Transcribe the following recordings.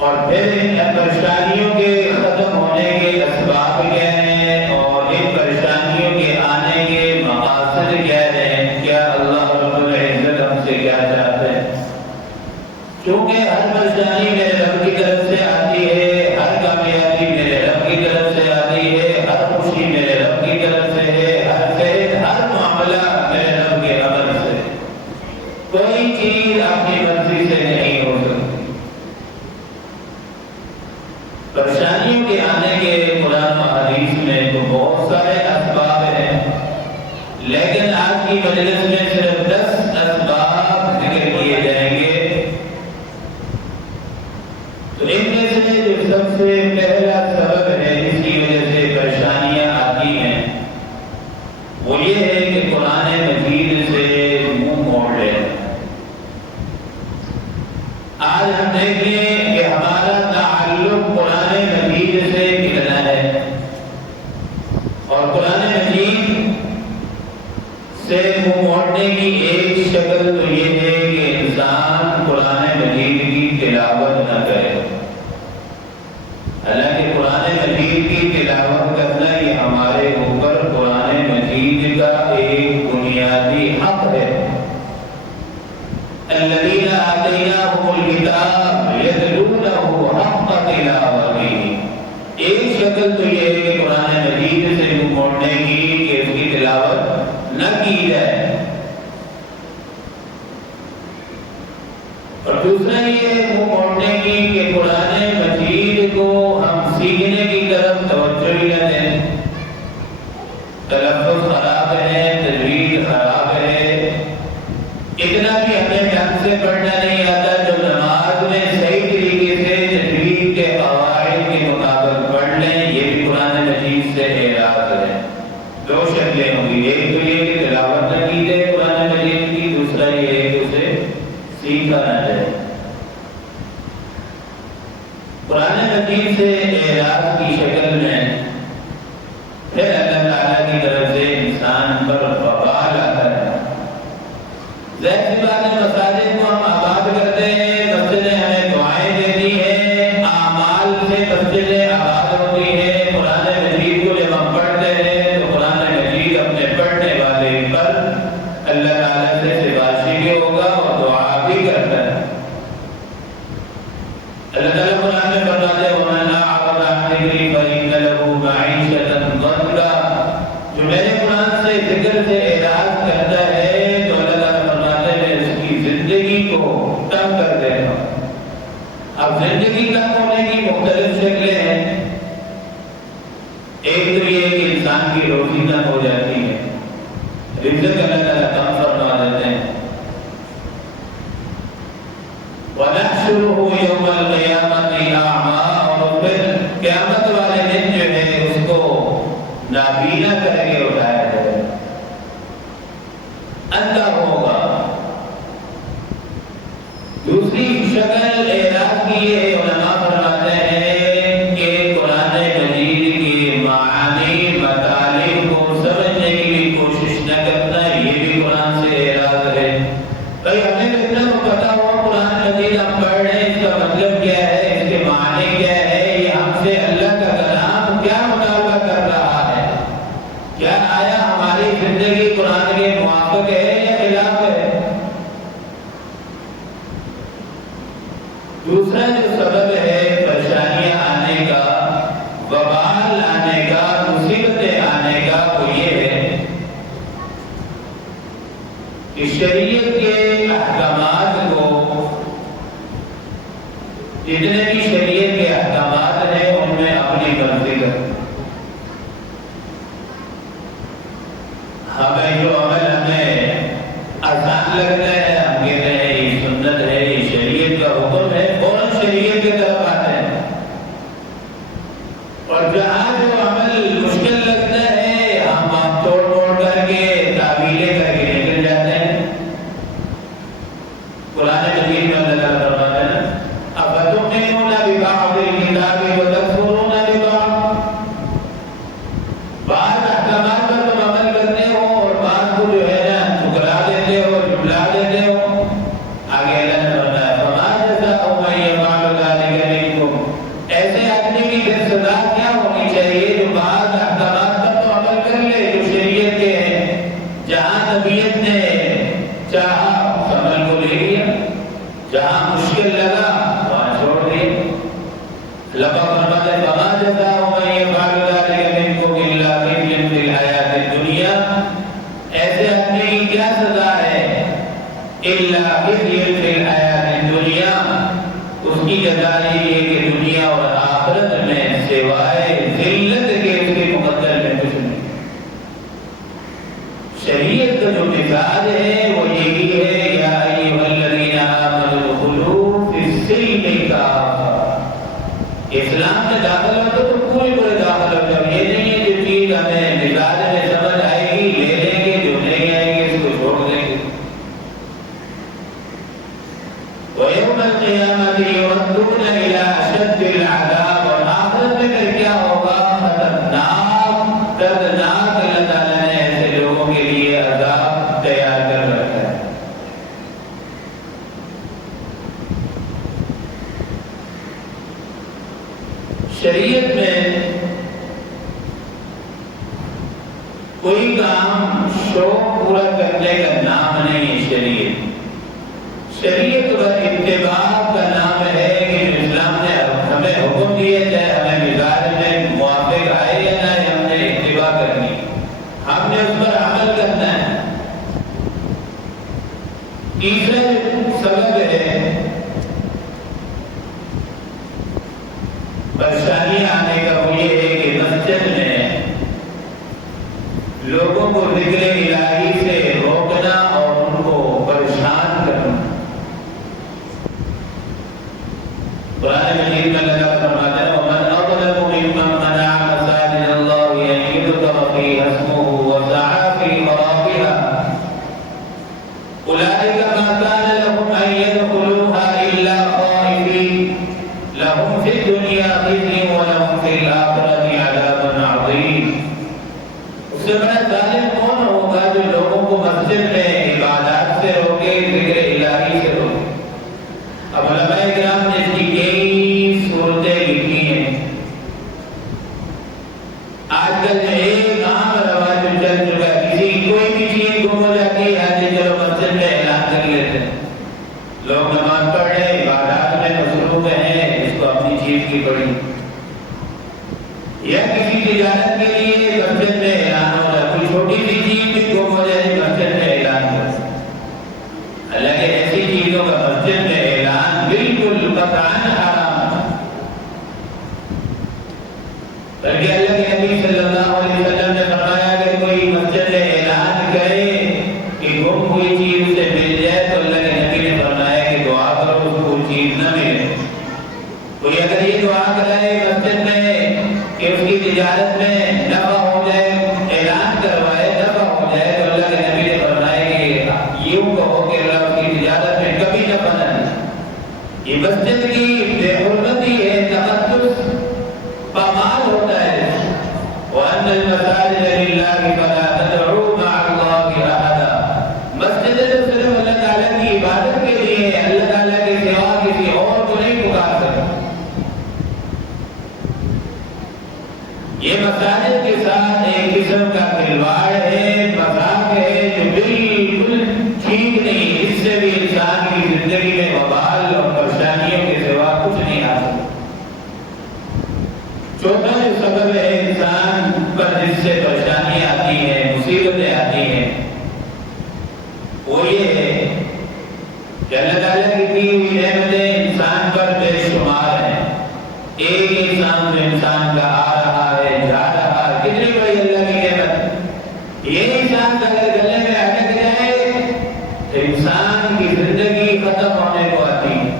اور پھر ان پریشانیوں کے ختم ہونے کے اسباب کیا ہیں اور ان پریشانیوں کے آنے کے مقاصد کیا ہیں، کیا اللہ رب العزت ہم سے کیا چاہتے ہیں۔ کیونکہ ہر پریشانی میرے رب کی طرف سے آتی ہے، ہر کامیابی میرے رب کی طرف سے آتی ہے، ہر خوشی میرے رب کی طرف سے ہے، ہر خیر، ہر معاملہ میرے رب کے عمل سے۔ کوئی چیز اپنی مرضی سے نہیں ہو سکتی۔ پریشانیوں کے آنے کے قرآن و حدیث میں تو بہت سارے اسباب ہیں، لیکن آج کی مجلس میں صرف 10 اسباب ذکر کیے جائیں گے۔ تو ان میں سے جو سب سے پہلا سبب ہے جس کی وجہ سے پریشانیاں آتی ہیں وہ یہ ہے کہ قرآن مجید سے منہ موڑ لینا۔ آج ہم دیکھیں کہ ہمارا تعلق قرآن مجید سے کتنا ہے، اور قرآن مجید سے منہ موڑنے کی ایک شکل تو یہ ہے کہ انسان قرآن مجید کی تلاوت نہ کرے۔ حالانکہ قرآن مجید کی تلاوت کرنا یہ ہمارے اوپر قرآن مجید کا ایک بنیادی حق ہے۔ الذین آتیناہم الکتاب یتلونہ حق تلاوتہ۔ ایک شکل تو یہ ہے کہ قرآن مجید سے منہ موڑنے کی کہ اس کی تلاوت نہ کی جائے، اور دوسرا یہ منہ موڑنے کی کہ قرآن مجید کو ہم سیکھنے کی طرف توجہ ہی نہ دیں۔ تلفظ خراب ہے، تجوید خراب ہے، اتنا بھی ہمیں ڈھنگ سے پڑھنا نہیں آتا جو نماز میں صحیح طریقے سے تجوید کے قواعد کے مطابق پڑھ لیں، یہ بھی قرآن مجید سے اعراض ہے۔ دو شکلیں ہوں گی، ایک تو یہ کہ تلاوت نہ کی جائے قرآن مجید کی، دوسرا یہ ہے کہ اسے سیکھا نہ جائے۔ قرآن مجید سے اعراض کی شکل میں پھر اللہ تعالیٰ کی طرف سے انسان پر وبال آتا ہے۔ ظاہر سی بات ہے، مساجد کو ہم آباد کرتے ہیں، مسجدیں ہمیں دعائیں دیتی ہیں، اعمال سے مسجدیں آباد ہوتی ہیں۔ قرآن مجید کو جب ہم پڑھتے ہیں تو قرآن مجید اپنے پڑھنے والے پر اللہ تعالیٰ سے سفارشی بھی ہوگا اور دعا بھی کرتا ہے۔ اللہ تعالیٰ قرآن میں فرماتے ہیں وَمَنْ أَعْرَضَ عَنْ ذِكْرِي فَإِنَّ لَهُ مَعِيشَةً ضَنكًا۔ جو میرے قرآن سے ذکر سے اعراض کرتا ہے تو اللہ تعالیٰ فرماتے ہیں اس کی زندگی کو تنگ کر دیتا ہوں۔ اب زندگی تنگ ہونے کی مختلف شکلیں ہیں۔ ایک تو یہ کہ انسان کی روزی تنگ ہو جاتی ہے، رزق اللہ تعالیٰ کم فرما دیتے ہیں۔ وَنَحْشُرُهُ يَوْمَ الْقِيَامَةِ أَعْمَىٰ، اور پھر قیامت والے دن جو ہے اس کو نابینا کر کے اٹھایا جائے، اندھا ہوگا۔ دوسری شکل اعراض کی یہ ہے، علماء فرماتے ہیں کہ قرآن مجید کے معانی مطالب کو سمجھنے کی بھی کوشش نہ کرنا، یہ بھی قرآن سے اعراض ہے۔ بھائی ہمیں تو اتنا پتا ہوا قرآن مجید ہم پڑھ رہے ہیں، اس کا مطلب کیا ہے، اس کے معنی کیا ہے، یہ ہم سے اللہ کا کلام کیا مطالبہ کر رہا ہے، کیا آیا ہماری زندگی قرآن کے موافق ہے یا خلاف ہے۔ دوسرا جو سبب ہے پریشانیاں آنے کا، وبال آنے کا، مصیبتیں آنے کا، وہ یہ ہے کہ شریعت کے احکامات کو، جتنے بھی شریعت کے احکامات ہیں ان میں اپنی مرضی کرتے ہیں۔ ہمیں جو عمل ہمیں آسان لگتا ہے ہم کہتے ہیں یہ سنت ہے، یہ شریعت کا حکم ہے، فوراً شریعت کی طرف آتے ہیں، اور جہاں جو عمل مشکل لگتا ہے ہم توڑ موڑ کر کے تعویلیں کر کے نکل جاتے ہیں۔ قرآن مجید میں اللہ تعالیٰ فرماتا ہے أَفَتُؤْمِنُونَ بِبَعْضِ الْكِتَابِ وَتَكْفُرُونَ بِبَعْضٍ، جہاں مشکل لگا وہاں چھوڑ دیے. اللہ پاک فرماتے ہیں فما جزاء من يفعل ذلك منكم الا خزي في الحیاۃ الدنیا. ایسے آدمی کی کیا سزا ہے؟ الا خزي في الحیاۃ الدنیا. اس کی جزا یہ ہے کہ دنیا اور آخرت میں سوائے ذلت کے اس کے مقدر میں کچھ نہیں. شریعت کا جو مزاج ہے وہ یہی ہے یا ایھا الذین آمنوا ادخلوا فی السلم کافۃ. اسلام میں داخل ہو تو پورے داخل ہو جاؤ. یہ نہیں ہے جو چیز ہمیں مزاج میں سمجھ آئے گی لے لیں گے، جو نہیں آئے گی اس کو چھوڑ دیں گے. وَيَوْمَ الْقِيَامَةِ يُرَدُّونَ إِلَىٰ أَشَدِّ الْعَذَابِ. اور آخرت میں پھر کیا ہوگا؟ خطرناک دردناک. اللہ تعالیٰ نے ایسے لوگوں کے لیے عذاب تیار کر رکھا ہے. شریعت میں کوئی کام شوق پورا کرنے کا نام نہیں ہے. شریعت کا اتباع کا نام ہے کہ جو اسلام نے ہمیں حکم دیا چاہے ہمیں مزاج میں موافق آئے یا نہ، ہم نے اتباع کرنی، ہم نے اس پر عمل کرنا ہے. تیسرا سبب ہے پریشانی آنے کا، وہ یہ ہے کہ مسجد میں لوگوں کو ذکر الہی سے روکنا اور ان کو پریشان کرنا. قرآن مجید میں اللہ فرماتا ہے وَمَنْ أَظْلَمُ مِمَّن مَنَعَ مَسَاجِدَ اللَّهِ أَن يُذْكَرَ فِيهَا اسْمُهُ وَسَعَىٰ فِي خَرَابِهَا أُولَٰئِكَ مَا كَانَ لَهُمْ أَن يَدْخُلُوهَا إِلَّا خَائِفِينَ لَهُمْ فِي الدُّنْيَا خِزْيٌ وَلَهُمْ فِي الْآخِرَةِ عَذَابٌ عَظِيمٌ. اس سے بڑا ظالم کون ہوگا جو لوگوں کو مسجد میں عبادات سے روکے، ذکر الہی سے روکے. اب علماء کرام نے اس کی کئی صورتیں لکھی ہیں. آج کل جو ایک عام رواج چل چکا ہے، کسی کوئی بھی چیز گم ہو جاتی ہے آج چلو مسجد میں اعلان کر لیتے ہیں. لوگ نماز پڑھ رہے ہیں، عبادات میں مصروف ہیں، اس کو اپنی چیز کی پڑی. یا کسی تجارت کے لیے مسجد میں اعلان ہو رہا ہے، کوئی چھوٹی سی چیز بھی گم ہو جائے مسجد میں اعلان ہو رہا ہے. حالانکہ ایسی چیزوں کا مسجد میں اعلان بالکل قطعاً حرام ہے. بلکہ اللہ کے نبی صلی اللہ علیہ وسلم نے فرمایا کہ کوئی مسجد میں اعلان کرے کہ گم ہوئی چیز اسے مل جائے تو اللہ کے نبی نے فرمایا کہ دعا کرو اس کو چیز نہ ملے. کوئی اگر یہ دعا کرائے مسجد میں کہ اس کی تجارت میں نفع ہو جائے، اعلان کروائے نفع ہو جائے، تو اللہ کے نبی نے فرمایا کہ یوں کہو کہ اللہ اس کی تجارت میں کبھی نفع نہ دے. یہ مسجد کی بے حرمتی ہے، تقدس پامال ہوتا ہے. وَأَنَّ الْمَسَاجِدَ لِلَّهِ فَلَا تَدْعُوا مَعَ اللَّهِ أَحَدًا. مسجد تو صرف اللہ تعالیٰ کی عبادت کے لیے ہے، اللہ تعالیٰ کے سوا کسی اور کو نہیں پکار سکتا. یہ مساجد کے ساتھ ایک قسم کا کھلواڑ ہے، مذاق ہے جو بالکل ٹھیک نہیں. اس سے بھی انسان کی زندگی میں وبال اور پریشانیوں کے سوا کچھ نہیں آ سکتا. چوتھا جو سبب ہے انسان پر جس سے پریشانیاں آتی ہیں، مصیبتیں آتی ہیں، وہ یہ ہے کہ اللہ تعالیٰ کی دی ہوئی نعمتیں انسان پر بے شمار ہیں. ایک انسان جو انسان کا آ رہا ہے، جا رہا ہے، کتنی بڑی اللہ کی نعمت. یہ انسان کا اگر گلے میں اٹک جائے تو انسان کی زندگی ختم ہونے کو آتی ہے.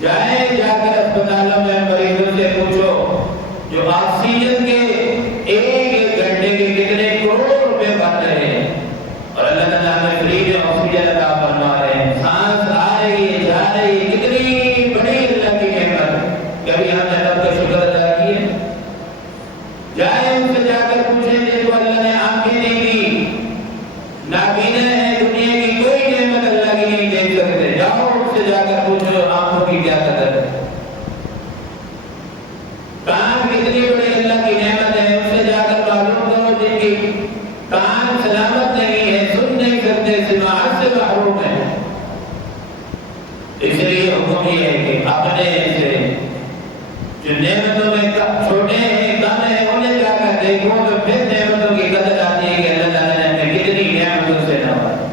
جائیں جا کر اسپتالوں میں مریضوں سے پوچھو جو آکسیجن کے ایک گھنٹے کے کتنے کروڑ روپے بن رہے ہیں، اور اللہ تعالیٰ ہمیں فری میں آکسیجن عطا فرما رہے ہیں. سانس آ رہی ہے، جا رہی ہے، کتنی بڑی اللہ کی نعمت. کبھی ہم نے رب کا شکر ادا کیا؟ اس لیے حکم یہ ہے کہ اپنے سے جو نعمتوں میں چھوٹے ہیں کم ہیں انہیں جا کر دیکھو تو پھر نعمتوں کی قدر آتی ہے کہ اللہ تعالیٰ نے ہمیں کتنی نعمتوں سے نوازا۔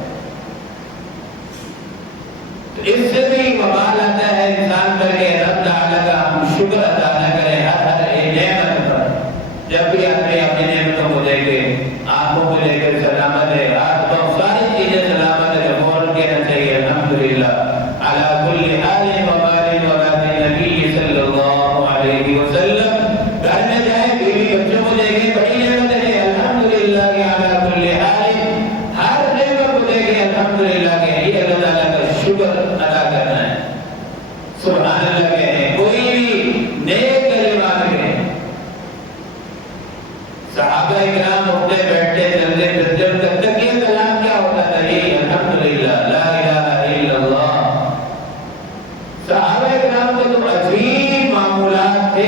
تو اس سے بھی وبال آتا ہے انسان پر کہ رب تعالیٰ کا ہم شکر ادا نہ کریں ہر ایک نعمت پر۔ جب بھی آدمی اپنی نعمتوں کو دیکھے آنکھوں کو لے کر سلامت ہے، ہاتھ پاؤں ساری چیزیں سلامت ہے، تو فوراً کہنا چاہیے الحمدللہ علی کل حال وبال وبال نبی صلی اللہ علیہ وسلم۔ گھر میں جائیں بیوی بچوں کو دیکھیں بڑی نعمت ہے الحمدللہ کہ علی کل حال، ہر نعمت کو دیکھیں الحمدللہ کہ یہ اللہ تعالیٰ کا شکر ادا کرنا ہے۔ سبحان اللہ کہیں، کوئی بھی نیک کلمات کہیں۔ صحابہ اکرام اٹھتے بیٹھتے چلتے پھرتے ان کا تقیہ کلام کیا ہوتا تھا؟ یہ الحمدللہ لا الہ الا اللہ۔ صحابہ اکرام کے تو عجیب معمولات تھے،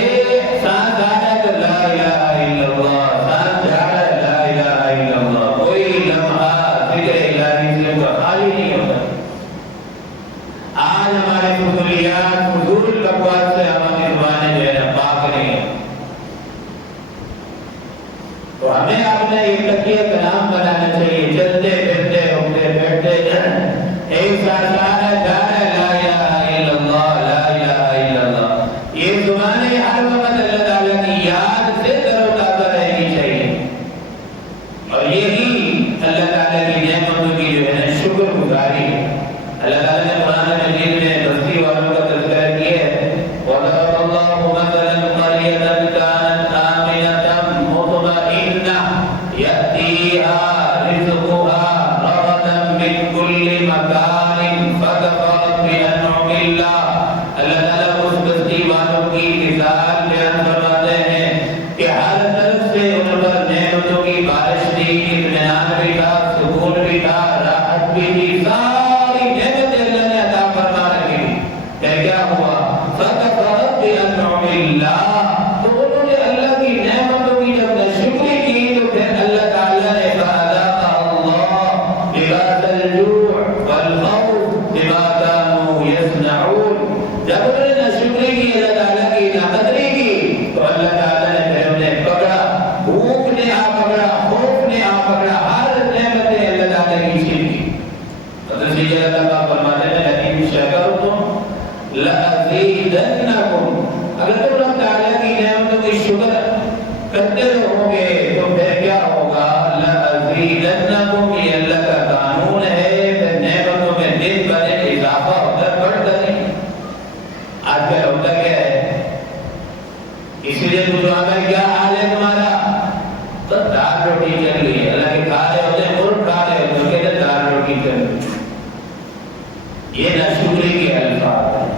سانس آ رہا ہے تو لا الہ الا اللہ، سانس جا رہا ہے لا الہ الا اللہ، کوئی لمحہ ذکر الہی سے ان کا خالی نہیں ہوتا۔ آج ہمارے فضولیات فضول الاقوال سے ہماری زبانیں جو ہے نا پاک نہیں ہیں۔ تو ہمیں اپنا یہ تقیہ کلام بنانا چاہیے، چلتے پھرتے اٹھتے بیٹھتے ایک ساتھ آ رہا ہے جا رہا ہے لا الہ الا اللہ لا الہ الا اللہ۔ یہ زبانیں ہر وقت اللہ تعالیٰ کی یاد سے تر و تازہ رہنی چاہیے، اور یہی اللہ تعالیٰ کی نعمتوں کی جو ہے نا شکر گزاری۔ اللہ تعالیٰ نے قرآن مجید میں بستی والوں کا تذکرہ کیا ہے، وَضَرَبَ اللَّهُ مَثَلًا قَرْيَةً كَانَتْ آمِنَةً مُطْمَئِنَّةً يَأْتِيهَا رِزْقُهَا رَغَدًا مِنْ كُلِّ مَكَانٍ فَكَفَرَتْ بِأَنْعُمِ اللَّهِ۔ اللہ تعالیٰ اس بستی والوں کی مثال بیان فرماتے ہیں کہ ہر طرف سے ان پر نعمتوں کی بارش تھی، اطمینان بھی تھا، سکون بھی تھا، راحت بھی تھی، ساری نعمتیں اللہ نے عطا فرما رکھی تھی۔ کیا ہوا؟ فَكَفَرَتْ بِأَنْعُمِ اللَّهِ، تو انہوں نے اللہ کی نعمتوں کی جب ناشکری کی تو پھر اللہ تعالیٰ نے فَأَذَاقَهَا اللَّهُ لِبَاسَ الْجُوعِ وَالْخَوْفِ بِمَا كَانُوا يَصْنَعُونَ۔ جب انہوں نے ناشکری کی، اللہ تعالیٰ کی ناقدری کی، تو اللہ تعالیٰ نے پھر انہیں پکڑا، بھوک نے آ پکڑا، خوف نے آ پکڑا، ہر نعمتیں اللہ تعالیٰ کی چھین کی۔ تو دوسری جگہ اللہ فرماتے ہیں لَئِن شَكَرْتُمْ لَأَزِيدَنَّكُمْ، اگر تم رب تعالیٰ کی نعمتوں کی شکر کرتے رہو گے تو پھر کیا ہوگا؟ لَأَزِيدَنَّكُمْ، یہ اللہ کا قانون ہے، پھر نعمتوں میں دن بہ دن اضافہ ہوتا بڑھتا نہیں۔ آج کل ہوتا کیا ہے؟ اس لیے مسلمان کیا حال ہے تمہارا؟ تو دال روٹی چل رہی ہے، اللہ کے کھا رہے ہوتے ہیں، مرغ کھا رہے ہوتے ہیں، کہتے ہیں دال روٹی چل رہی ہے۔ یہ ناشکری کے الفاظ ہیں۔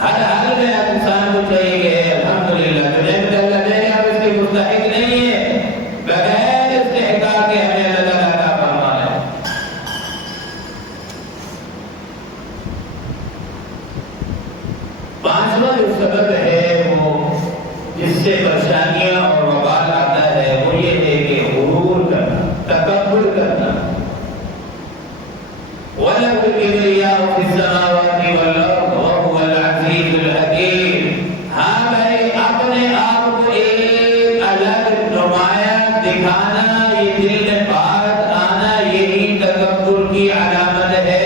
ہر حال میں انسان کو چاہیے کہ الحمدللہ جو نعمت اللہ دے رہے آپ اس کے مستحق نہیں ہے، بغیر استحقاق کے ہمیں اللہ تعالیٰ عطا فرمانا ہے۔ پانچواں جو سبب ہے وہ جس سے پریشانیاں اور وبال آتا ہے وہ یہ ہے کہ غرور کرنا، تکبر کرنا۔ وَلَهُ الْكِبْرِيَاءُ فِي السَّمَاوَاتِ وَالْأَرْضِ وَهُوَ الْعَزِيزُ الْحَكِيمُ۔ ہاں بھائی، اپنے آپ کو ایک الگ نمایاں دکھانا، یہ دل میں بات آنا، یہی تکبر کی علامت ہے۔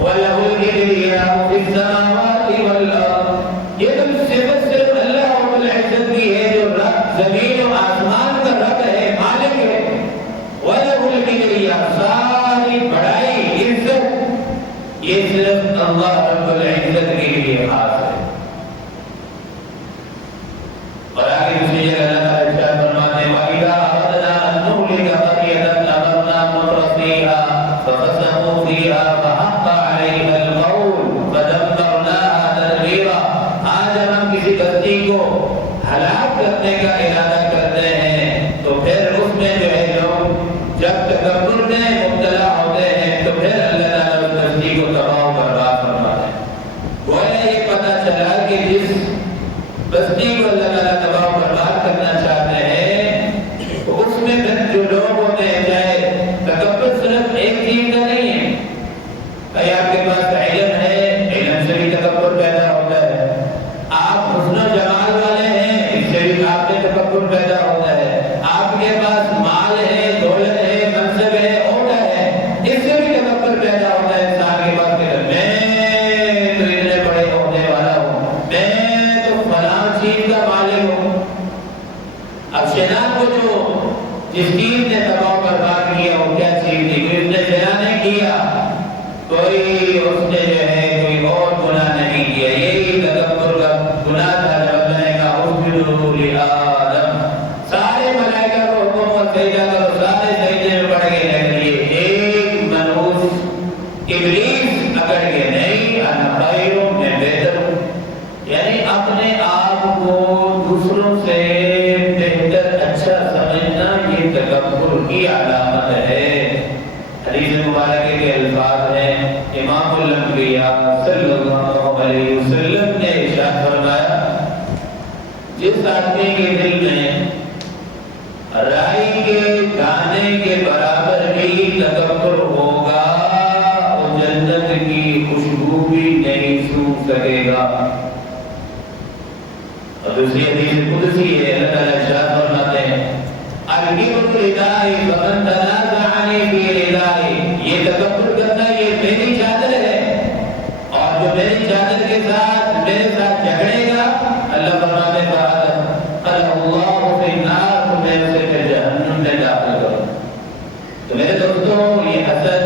وَلَهُ الْكِبْرِيَاءُ فِي السَّمَاوَاتِ وَالْأَرْضِ، یہ تو صرف اللہ رب العزت کی ہے جو رب زمین و آسمان کا رب ہے، مالک ہے۔ وَلَهُ الْكِبْرِيَاءُ، ساری بڑائی عزت یہ صرف اللہ رب العزت کے لیے خاص ہے۔ اور آگے دوسری جگہ اللہ تعالیٰ ارشاد فرماتے ہیں وَإِذَا أَرَدْنَا أَن نُهْلِكَ قَرْيَةً أَمَرْنَا مُتْرَفِيهَا فَفَسَقُوا فِيهَا فَحَقَّ عَلَيْهَا الْقَوْلُ فَدَمَّرْنَاهَا تَدْمِيرًا۔ آج جب ہم کسی بستی کو ہلاک کرنے کا ارادہ کرتے ہیں تو پھر اس میں جو ہے لوگ جب تکبر میں مبتلا ہوتے ہیں تو پھر اللہ تعالیٰ اس بستی کو تباہ و برباد فرماتے ہیں۔ گویا یہ پتہ چلا کہ جس بستی کو اللہ تعالیٰ تباہ و برباد کرنا چاہتے ہیں تو اس میں جو لوگ ہوتے ہیں، چاہے تکبر صرف ایک چیز کا نہیں ہے، کہیں آپ کے پاس علم ہے جس چیز نے تباہ و برباد کیا وہ کیا چیز تھی؟ کوئی اس نے زنا نہیں کیا، کوئی اس نے جو ہے کوئی اور گناہ نہیں کیا، یہی تکبر کا گناہ تھا جب اللہ نے کہا اسجدوا لآدم، سارے ملائکہ کو حکم اور سجدہ کرو، سارے سجدے میں پڑ گئے، لیکن یہ ایک منحوس ابلیس اکڑ کے نہیں، انا خیر میں بہتر ہوں، یعنی اپنے آپ کو دوسروں سے بہتر اچھا سمجھنا یہ تکبر کی علامت ہے۔ حدیث مبارکہ کے الفاظ ہیں، امام الانبیاء صلی اللہ علیہ وسلم نے ارشاد فرمایا جس آدمی کے دل میں رائی کے دانے کے برابر بھی تکبر ہوگا وہ جنت کی خوشبو بھی نہیں سونگھ سکے گا۔ اور دوسری حدیث قدسی ہے، اللہ تعالیٰ ارشاد فرماتے ہیں الکبر ردائی فمن تنازعنی فی ردائی، یہ تکبر کرنا یہ میری چادر ہے، اور جو میری چادر کے ساتھ میرے ساتھ جھگڑے گا اللہ فرماتے ہیں اللہ فی النار، تو میں اسے پھر جہنم میں داخل کروں۔ تو میرے دوستوں یہ حسد،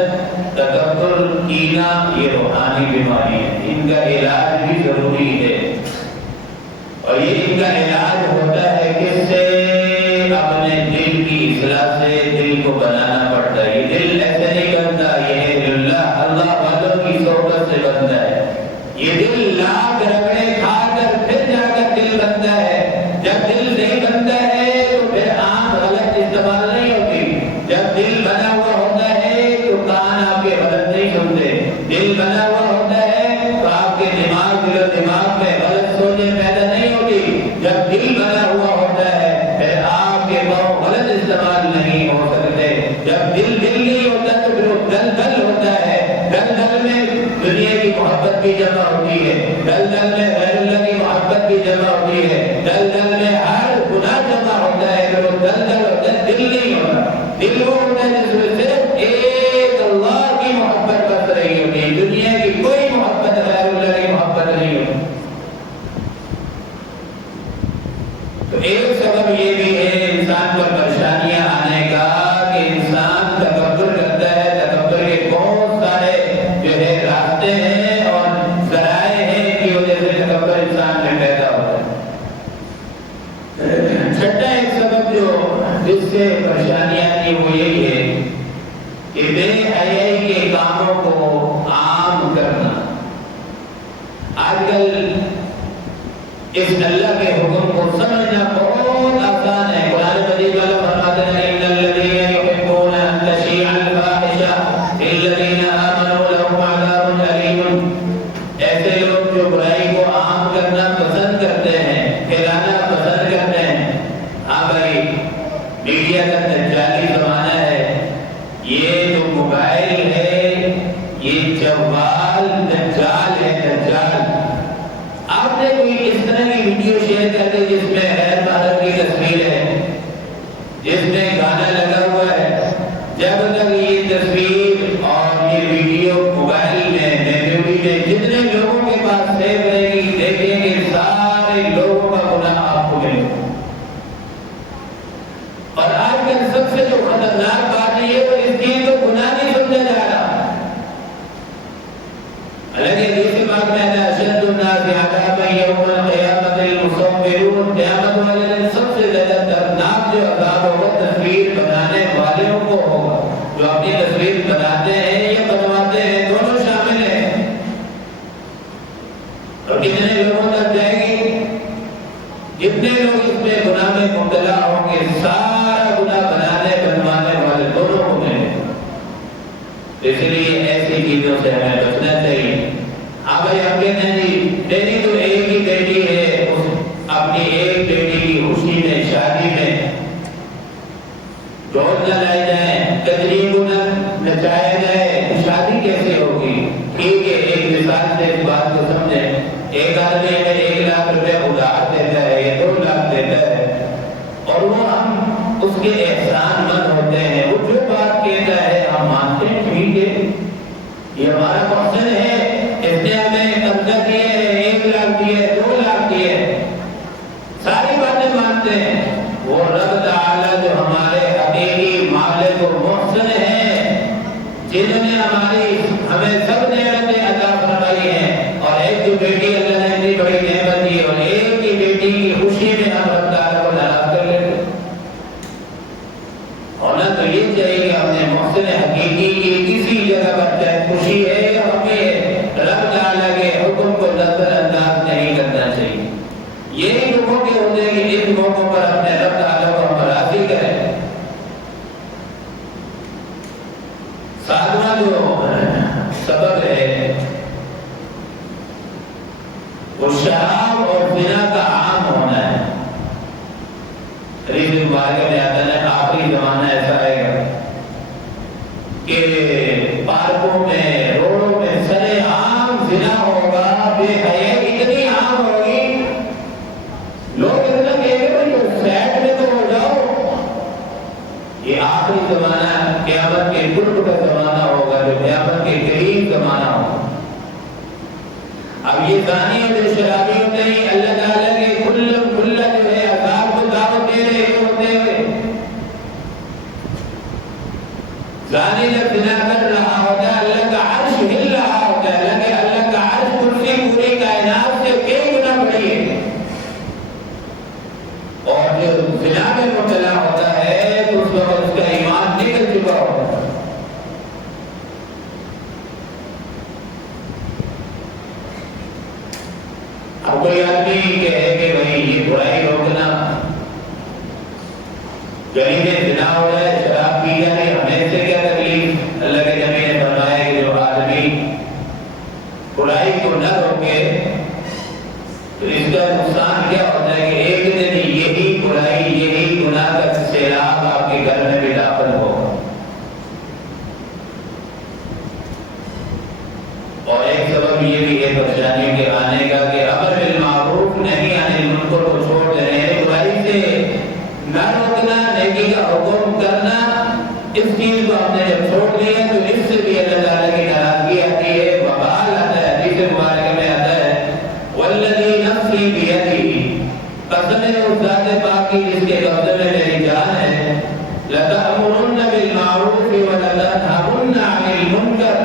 تکبر، کینہ یہ روحانی بیماری ہے، ان کا علاج بھی ضروری ہے، اور یہ ان کا علاج ہوتا ہے کس سے؟ اپنے دل کی اصلاح سے دل کو بنانا پڑتا ہے۔ یہ دل ایسے نہیں بنتا، یہ اللہ والوں کی صحبت سے بنتا ہے۔ یہ دل لاکھ رگڑے کھا کر پھر جا کر دل بنتا ہے۔ جب دل نہیں بنتا ہے تو پھر آنکھ غلط استعمال نہیں ہوتی، جب دل بنا ہوا ہوتا ہے تو کان آپ کے غلط نہیں سنتے، دل بنا ہوا ہوتا ہے تو آپ کے دماغ میں غلط سوچیں پیدا نہیں ہوتی، جب دل بنا ہوا ہوتا ہے پھر آپ کے پاؤں غلط استعمال نہیں ہو سکتے، جب دل نہیں ہوتا تو پھر وہ دل ہوتا ہے، دل میں دنیا کی محبت بھی جمع ہوتی ہے، دل میں غیر اللہ کی محبت بھی جمع ہوتی ہے، دل میں ہر گناہ جمع ہوتا ہے، پھر وہ دل ہوتا ہے، دل نہیں ہوتا۔ دل وہ ہوتا ہے جس میں صرف ایک اللہ کی محبت بس رہی ہوتی ہے، دنیا کی کوئی محبت غیر اللہ کی محبت نہیں ہوتی۔ تو ایک سبب یہ بھی ہے انسان پر پریشانیاں آنے کا کہ انسان تکبر کرتا ہے، تکبر کے بہت سارے جو ہے راستے ہیں اور ذرائع ہیں کی وجہ سے تکبر انسان میں پیدا ہوتا ہے۔ چھٹا ایک سبب جو جس سے پریشانیاں آتی وہ یہی ہے کہ بے حیائی کے کاموں کو عام کرنا۔ آج کل اس اللہ کے حکم کو سمجھنا بہت آسان ہے۔ قرآن مجید والا فرماتے ہیں ان الذین یحبون ان تشیع الفاحشہ فی الذین آمنوا لهم عذاب علیم، ایسے لوگ جو برائی کو عام کرنا پسند کرتے ہیں، پھیلانا پسند کرتے ہیں۔ ہاں بھائی، میڈیا کا دجالی زمانہ ہے، یہ جو موبائل ہے یہ جوال دجال ہے، دجال۔ آپ نے کوئی اس طرح کی ویڈیو شیئر کر دی جس میں غیر محرم کی تصویر ہے، جس میں گانا لگا ہوا ہے، جب تک یہ تصویر اور یہ ویڈیو موبائل میں میموری میں جتنے لوگوں کے پاس سیو رہے گی دیکھیں گے سارے لوگوں کا گناہ آپ کو ملے گا۔ اور آج کل سب سے جو خطرناک بات ہے یہ وہ اس چیز کو گناہ نہیں سمجھا جا رہا۔ حالانکہ حدیث پاک میں ہے اشد الناس عذابا یوم القیامۃ المصورون، قیامت والے دن سب سے زیادہ دردناک جو عذاب ہوگا تصویر بنانے والوں کو ہوگا، جو اپنی تصویر بناتے ہیں یا بنواتے ہیں دونوں شامل ہیں۔ اور کتنے لوگوں تک جائے گی؟ جتنے لوگ اس میں گناہ میں مبتلا ہوں گے سارا گناہ بنانے بنوانے والے دونوں کو ملے گا۔ اس لیے ایسی چیزوں سے ہمیں بچنا چاہیے۔ ہاں بھائی ہم کہتے ہیں جی میری تو ایک ہی بیٹی ہے، اپنی ایک بیٹی کی خوشی میں شادی میں ڈھول نہ لائے جائیں، تقریب نہ نچایا جائے، شادی کیسے ہوگی؟ ٹھیک ہے، ایک مثال سے اس بات کو سمجھیں۔ ایک آدمی ہمیں 1 لاکھ روپے ادھار دیتا ہے یا 2 لاکھ دیتا ہے اور وہ ہم اس کے احسان مند ہوتے ہیں، وہ جو بات کہتا ہے ہم مانتے ہیں، ٹھیک ہے یہ ہمارا محسن ہے، اس نے ہمیں قبضہ کیا ہے، 1 لاکھ دیا ہے، 2 لاکھ دیا ہے، ساری باتیں مانتے ہیں۔ وہ رب تعالیٰ جو ہمارے بیٹی اللہ نے اتنی بڑی نعمت دی اور ایک ہی بیٹی کی خوشی میں ہم رب تعالیٰ کو ناراض کر لیتے. ہونا تو یہ چاہیے کہ ہم نے محسن حقیقی کی کسی جگہ پر چاہے خوشی ہے یا غمی ہے، رب تعالیٰ کے حکم کو نظر انداز نہیں کرنا چاہیے. یہی تو موقع ہوتے ہیں کہ ان موقعوں پر اپنے رب تعالیٰ کو ہم راضی کریں. ساتواں جو سبب ہے وہ شراب اور زنا کا عام ہونا ہے. حدیث مبارکہ میں آتا ہے آخری زمانہ ایسا آئے گا کہ پارکوں میں روڈوں میں سرے عام زنا ہوگا، بے حیائی اتنی عام ہوگی، لوگ اتنا کہیں گے بھائی سیٹ میں تو ہو جاؤ. یہ آخری زمانہ قیامت کے قرب کا زمانہ ہوگا، جو قیامت کے قریب زمانہ ہوگا. اب یہ زانی اور جو شرابی ہوتے ہیں اللہ تعالیٰ کے کھلا جو ہے عذاب کو دعوت دے رہے ہوتے ہیں. زانی جب زنا کر رہا ہوتا ہے اللہ کا عرش ہل رہا ہوتا ہے، اللہ کا عرش کرسی پوری کائنات سے کئی گنا بڑی ہے. اور جو زنا میں مبتلا ہوتا ہے تو اس وقت اس کا ایمان نکل چکا ہوتا ہے. اب کوئی آدمی کہے کہ بھائی یہ برائی روکنا، گلی میں زنا ہو رہا ہے، شراب پی جا رہی، ہمیں اس سے کیا تکلیف؟ اللہ کے نبی نے فرمایا کہ جو آدمی برائی کو نہ روکے تو اس کا نقصان کیا ہوتا ہے کہ ایک دن یہی برائی یہی گناہ کا سیلاب آپ کے گھر میں بھی داخل ہوگا. اور ایک سبب یہ بھی ہے پریشانیوں کے آنے کا کہ امر بالمعروف نہی عن المنکر کو چھوڑ دینے ہیں. برائی سے نہ روکنا، نیکی کا حکم کرنا، اس چیز کو ہم نے جب چھوڑ دیا تو اس سے بھی اللہ تعالیٰ کی ناراضگی آتی ہے، وبال آتا ہے. حدیث مبارکہ میں آتا ہے والذی نفسی بیدہ، قسم ہے اس ذات پاک کی جس کے قبضے میں میری جان ہے، لتأمرن بالمعروف ولتنہون عن المنکر،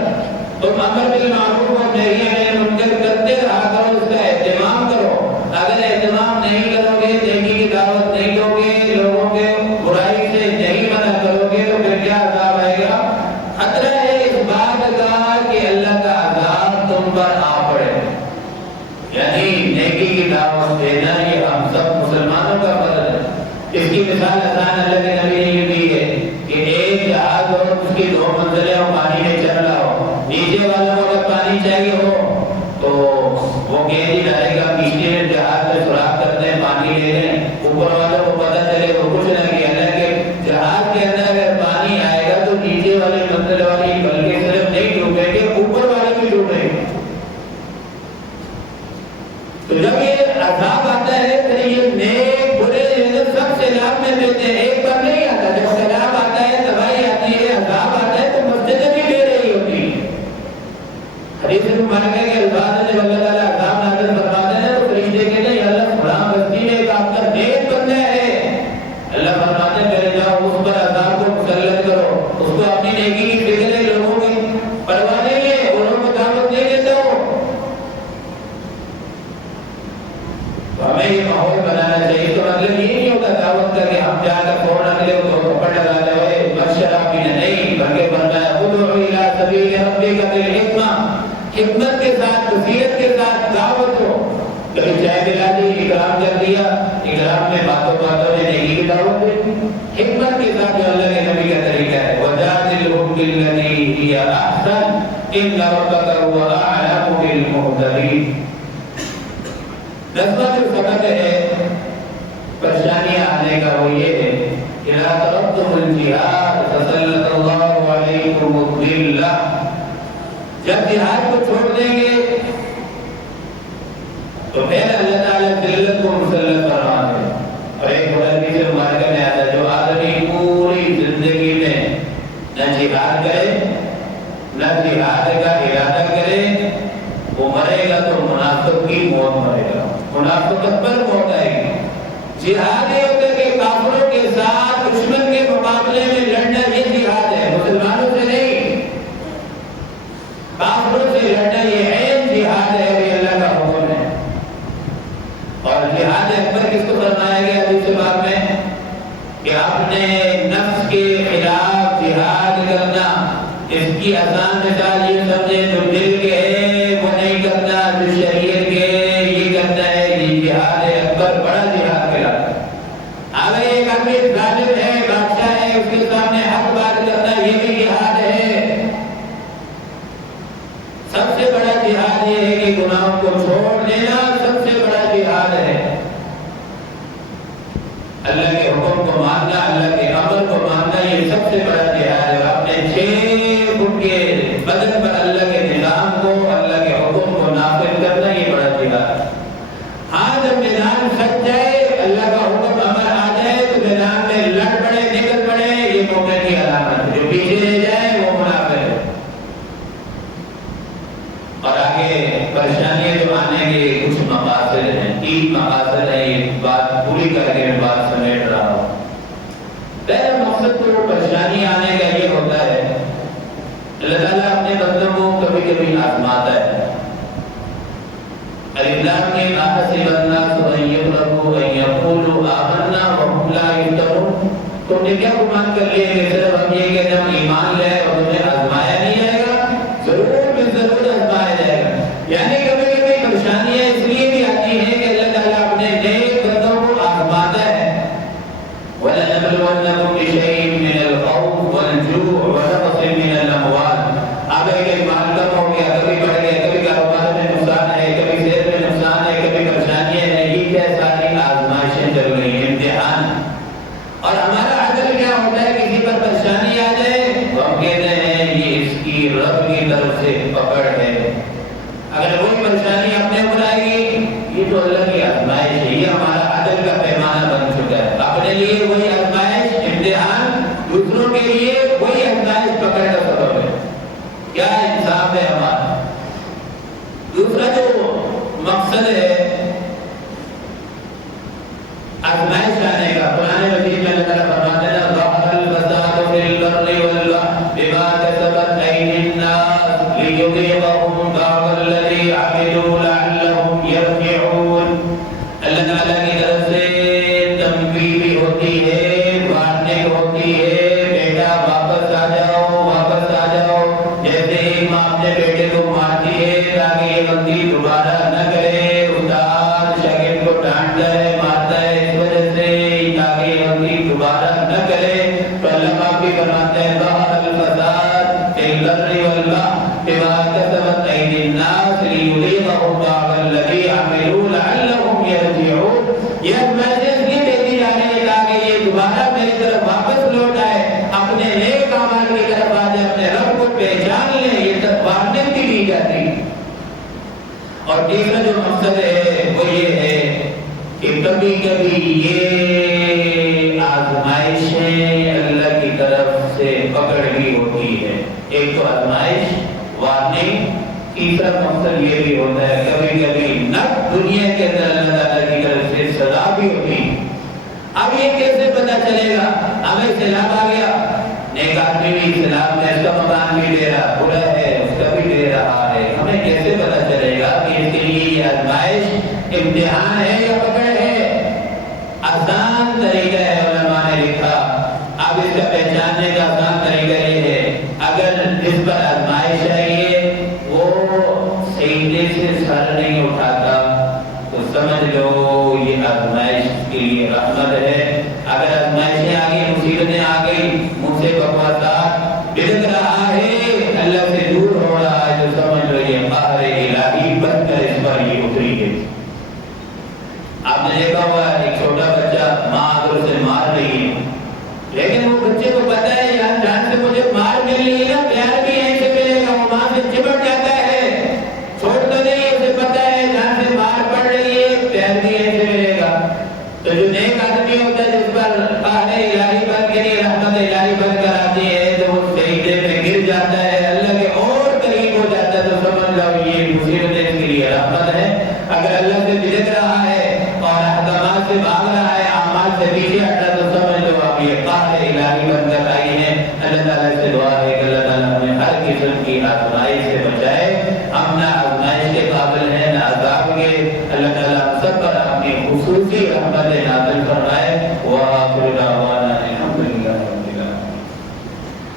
تم امر بالمعروف اور نہی عن المنکر کرتے رہا کرو، اس کا اہتمام کرو. اگر اہتمام نہیں کرو گے، نیکی کی دعوت نہیں دو گے، لوگوں کے برائی سے نہیں منع کرو گے تو پھر کیا عذاب آئے گا؟ خطرہ ہے اس بات کا کہ اللہ کا عذاب تم پر آ پڑے. یعنی نیکی کی دعوت دینا یہ ہم سب مسلمانوں کا فرض ہے. اس کی مثال آسان اللہ کے نبی نے یہ دی ہے کہ ایک جہاز ہو، اس کی 2 منزلیں ہو، پانی میں چل رہا ہو، نیچے والوں کو اگر پانی چاہیے ہو تو وہ کہیں جائے گا پیچھے جہاز میں سوراخ کرتے ہیں پانی لے لیں، اوپر والوں کو پتہ چلے وہ کچھ نہ کیا. اللہ کے جہاز کے اندر اگر پانی آئے گا تو نیچے والے منزل والی بلکہ صرف نہیں ڈوبیں گے، اوپر والے بھی ڈوبیں گے. تو جب یہ عذاب آتا ہے پھر یہ نیک برے سب سیلاب میں دیتے ہیں، ایک بار نہیں آتا. جب سیلاب آتا ہے، تباہی آتی ہے، عذاب آتا ہے تو مسجدیں بھی لے رہی ہوتی ہیں. حدیث مبارکہ کے الفاظ میں جب اللہ تعالیٰ عذاب نازل فرماتے ہیں تو فرشتے کہتے ہیں اللہ فلاں بستی میں ایک آپ کا نیک بندہ ہے، اللہ فرماتے ہیں پہلے جاؤ اس پر عذاب کو مسلط کرو، اس کو اپنی نیکی کی فکر ہے، لوگوں کی پرواہ نہیں ہے، انہوں کو دعوت نہیں دیتا ہو. تو ہمیں یہ ماحول بنانا چاہیے. تو مطلب یہ نہیں ہوتا دعوت کا کہ ہم جا کر فوراً اگلے کو تھپڑ لگا لے بس شراب پینا نہیں، بلکہ فرمایا ادعو الی سبیل ربک بالحکمہ، حکمت کے ساتھ، بصیرت کے ساتھ دعوت ہو. کبھی چائے پلا دی، اکرام کر دیا، اکرام میں باتوں باتوں میں نیکی کی دعوت دی، حکمت کے ساتھ جو اللہ کے نبی کا طریقہ ہے. وجادلہم باللتی ہی احسن ان ربک هو اعلم بالمہتدین. 10واں جو سبب ہے پریشانیاں آنے کا وہ یہ ہے کہ اذا ترکتم الجہاد فسلط اللہ علیکم الذلہ، جب جہاد کو چھوڑ دیں گے تو پھر اللہ تعالیٰ ذلت کو مسلط فرما دے. اور ایک حدیث سے مبارکہ میں آتا ہے جو آدمی پوری زندگی میں نہ جہاد کرے نہ جہاد کا ارادہ کرے، وہ مرے گا تو منافق کی موت مرے گا، منافقت پر موت آئے گی. جہاد یہ ہوتا ہے کہ کافروں کے ساتھ دشمن کے مقابلے میں لڑنا، یہ جہاد ہے، مسلمانوں سے نہیں، کافروں سے لڑنا یہ عین جہاد ہے. اللہ کا حکم اپنے نفس کے خلاف جہاد کرنا، اس کی آسان مثال یہ سمجھے جو دل کے ہے وہ نہیں کرنا، جو شریعت کے یہ کرنا ہے، یہ جہاد اکبر بڑا جہاد کہلاتا ہے۔ اگر ایک آدمی ظالم ہے، بادشاہ ہے، اس کے سامنے حق بات کرنا یہ بھی جہاد ہے۔ سب سے بڑا جہاد یہ ہے کہ گناہوں کو چھوڑ دینا سب سے بڑا جہاد ہے۔ اللہ کے حکم کو ماننا، اللہ کے امر کو ماننا یہ سب سے بڑا جہاد ہے۔ اپنے 6 فٹ کے بدن پر اللہ کے نظام کو، اللہ کے حکم کو نافذ کرنا یہ بڑا جہاد ہے۔ ہاں جب میدان سج جائے، اللہ کا حکم امر آ جائے تو میدان میں لڑ پڑے، نکل پڑے، یہ مومن کی علامت ہے۔ جو پیچھے رہ جائے وہ منافق ہے۔ اور آگے پریشانیاں جو آنے کے کچھ مقاصد ہیں، 3 مقاصد ہیں، یہ بات پوری کر کے میں بات سمیٹ رہا ہوں۔ پہلا مقصد تو پریشانی آنے کا یہ ہوتا ہے، اللہ تعالیٰ اپنے بندوں کو کبھی کبھی آزماتا ہے۔ الاسلام کے احسب الناس ان یترکوا ان یقولوا آمنا وهم لا یفتنون۔ تم نے کیا گمان کر لیا کہ صرف ہم یہ کہتے ہیں ہم ایمان لے اور تمہیں آزمایا نہیں جائے گا؟ ضرور بھی ضرور آزمایا جائے گا۔ یعنی کبھی کبھی پریشانیاں اس لیے بھی آتی ہیں کہ اللہ تعالیٰ اپنے نیک بندوں کو آزماتا ہے۔ وَلَنَبْلُوَنَّكُمْ بِشَيْءٍ مِّنَ الْخَوْفِ وَالْجُوعِ وَنَقْصٍ مِّنَ الْأَمْوَالِ۔ اب ایک مال کم ہو گیا، کبھی بڑھ گیا، کبھی کاروبار میں نقصان ہے، کبھی صحت میں نقصان ہے، کبھی پریشانیاں ہیں، یہ کیا ساری آزمائشیں چل رہی ہیں، امتحان۔ اور ہمارا عدل کیا ہوتا ہے، کسی پر پریشانی آ جائے تو ہم کہتے ہیں یہ اس کی رب کی طرف سے پکڑ ہے۔ اگر کوئی پریشانی اپنے اوپر آئے گی یہ تو اللہ کی آزمائش ہے، یہ ہمارا عدل کا پیمانہ بن چکا ہے۔ اپنے لیے وہی آزمائش امتحان، دوسروں کے لیے وہی آزمائش پکڑ کا سبب ہے۔ کیا انصاف ہے ہمارا؟ دوسرا جو مقصد ہے آزمائش لانے کا، قرآن مجید میں اللہ تعالیٰ فرماتے ہیں ظَهَرَ الْفَسَادُ فِي الْبَرِّ وَالْبَحْرِ بِمَا كَسَبَتْ أَيْدِي النَّاسِ لِيُذِيقَهُم بَعْضَ الَّذِي عَمِلُوا لَعَلَّهُمْ يَرْجِعُونَ۔ اللہ تعالیٰ کی طرف سے تنبیہ بھی ہوتی ہے، وارننگ ہوتی ہے، بیٹا واپس آ جاؤ، واپس آ جاؤ۔ جیسے ایک ماں اپنے بیٹے کو مارتی ہے تاکہ یہ غلطی دوبارہ نہ کرے، استاد شاگرد کو ڈانٹتا ہے، مارتا ہے اس وجہ سے تاکہ یہ غلطی دوبارہ نہ کرے، تو اللہ پاک بھی فرماتے ہیں ظَهَرَ الْفَسَادُ فِي الْبَرِّ وَالْبَحْرِ بِمَا كَسَبَتْ أَيْدِي النَّاسِ لِيُذِيقَهُم بَعْضَ الَّذِي عَمِلُوا لَعَلَّهُمْ يَرْجِعُونَ۔ یہ آزمائشیں اس لیے دیتی جا رہی ہے تاکہ یہ دوبارہ میری طرف واپس لوٹ آئے، اپنے نیک اعمال کی طرف آ جائے، اپنے رب کو پہچان لیں۔ یہ تک وارننگ بھی دی جاتی ہے۔ اور تیسرا جو مقصد ہے وہ یہ ہے کہ کبھی کبھی یہ آزمائشیں اللہ کی طرف سے پکڑ بھی ہوتی ہے۔ ایک تو آزمائش، وارننگ، تیسرا مقصد یہ بھی ہوتا ہے کبھی کبھی نہ دنیا کے اندر اللہ تعالیٰ کی طرف سے سزا بھی ہوتی ہے۔ اب یہ کیسے پتہ چلے گا؟ ہمیں سیلاب آ گیا، نیک آدمی بھی سیلاب میں اس کا مکان بھی دے رہا، برا ہے اس کا بھی دے رہا ہے، ہمیں کیسے پتہ چلے گا کہ اس کے لیے یہ آزمائش امتحان ہے یا پکڑ ہے؟ آسان طریقہ ہے، علماء نے لکھا۔ اب اس کا پہچاننے کا آسان طریقہ یہ ہے، اگر جس پر آزمائش آئیے وہ سجدے سے سر نہیں اٹھاتا تو سمجھ لو یہ آزمائش کے لیے رحمت ہے۔ اگر آزمائشیں آ گئی، مصیبتیں آ گئی، منہ سے بکواسات بلک رہا ہے، اللہ سے دور ہو رہا ہے، تو سمجھ لو یہ قہر الہی بن کر اس پر یہ اتری ہے۔ آپ نے دیکھا ہوا ایک چھوٹا بچہ ماں آگر سے مار رہی ہے، لیکن وہ بچے کو پتا ہے یار جان سے مجھے مار مل رہی ہے نا، پیار بھی یہیں سے ملے گا، وہ ماں سے چمٹ جاتا ہے، چھوڑتا نہیں، اسے پتا ہے جان سے مار پڑ رہی ہے، پیار بھی یہیں سے ملے گا۔ تو جو نیک آدمی ہوتا ہے جس پر قہر الہی بن کے رحمت الہی بن کر آتی ہے تو وہ سجدے میں گر جاتا ہے، اللہ کے اور قریب ہو جاتا ہے، تو سمجھ لو یہ مصیبت کے لیے رحمت ہے۔ اگر اللہ سے بلک رہا ہے اور احکامات سے بھاگ رہا ہے، اعمال سے پیچھے ہٹ رہا ہے، تو سمجھ لو اب یہ قہر الہی بن کر آئی ہے۔ اللہ تعالیٰ سے دعا ہے کہ اللہ تعالیٰ ہمیں ہر قسم کی آزمائش سے بچائے۔